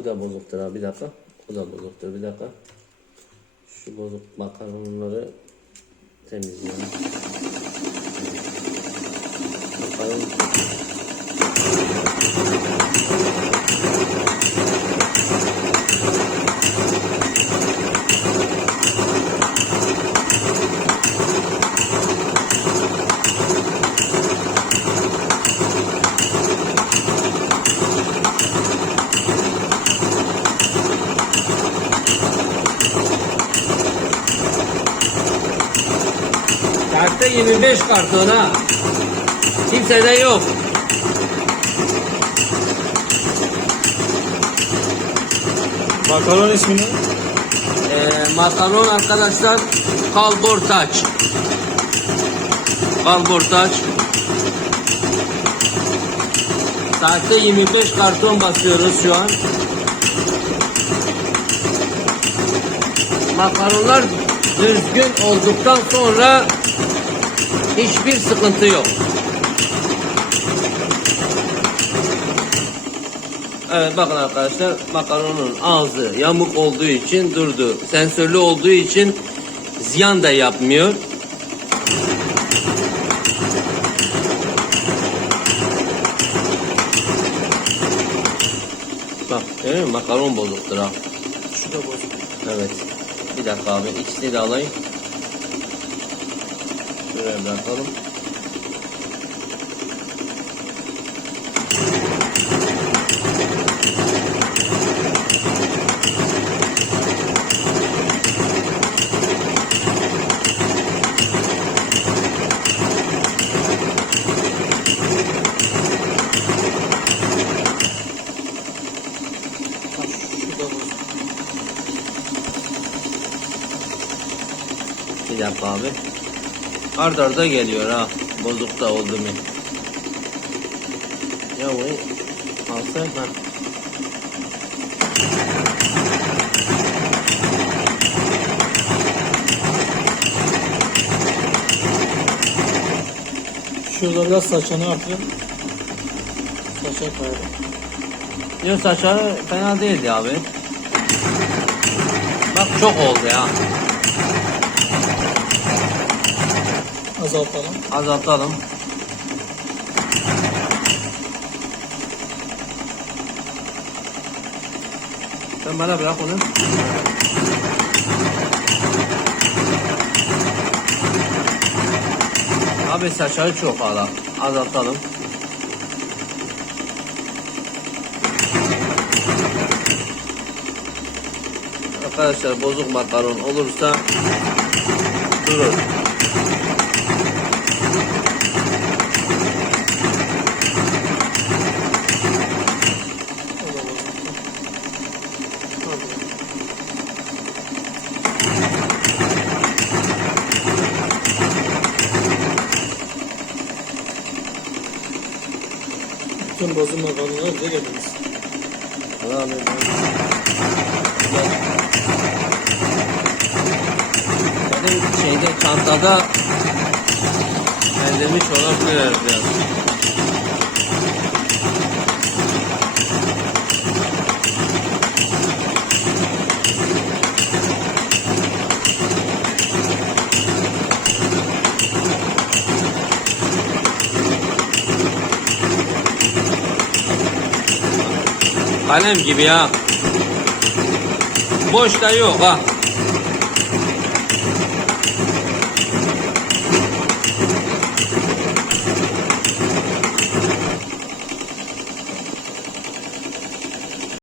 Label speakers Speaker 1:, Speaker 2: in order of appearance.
Speaker 1: bu da bozuktur ha bir dakika. O da bozuktur bir dakika. Şu bozuk makaronları temizleyelim. Makaron Kartta 25 karton ha. Kimsede yok.
Speaker 2: Makaron ismini
Speaker 1: Ee, makaron arkadaşlar kalbortaç. Kalbortaç. Saatte 25 karton basıyoruz şu an. Makaronlar düzgün olduktan sonra hiçbir sıkıntı yok. Evet bakın arkadaşlar makaronun ağzı yamuk olduğu için durdu. Sensörlü olduğu için ziyan da yapmıyor. Bak görüyor musun? Makaron bozuktur ha.
Speaker 2: şu da bozuk.
Speaker 1: Evet. Bir dakika abi ikisini de alayım. Şuraya bırakalım. Bir dakika abi. Arda arda geliyor ha. Bozuk da oldu mu? Ya bunu alsak ha.
Speaker 2: Şurada biraz saçanı artık. Saça kaydı.
Speaker 1: Yok saçları fena değildi abi. Bak çok oldu ya.
Speaker 2: Azaltalım.
Speaker 1: Azaltalım. Sen bana bırak onu. Abi saçları çok hala. Azaltalım. Arkadaşlar bozuk makaron olursa durur.
Speaker 2: Bütün bozuk makaronları bize geldiniz.
Speaker 1: Devam Benim şeyde çantada benzemiş olabilir biraz. Kalem gibi ya. Boş da yok ha.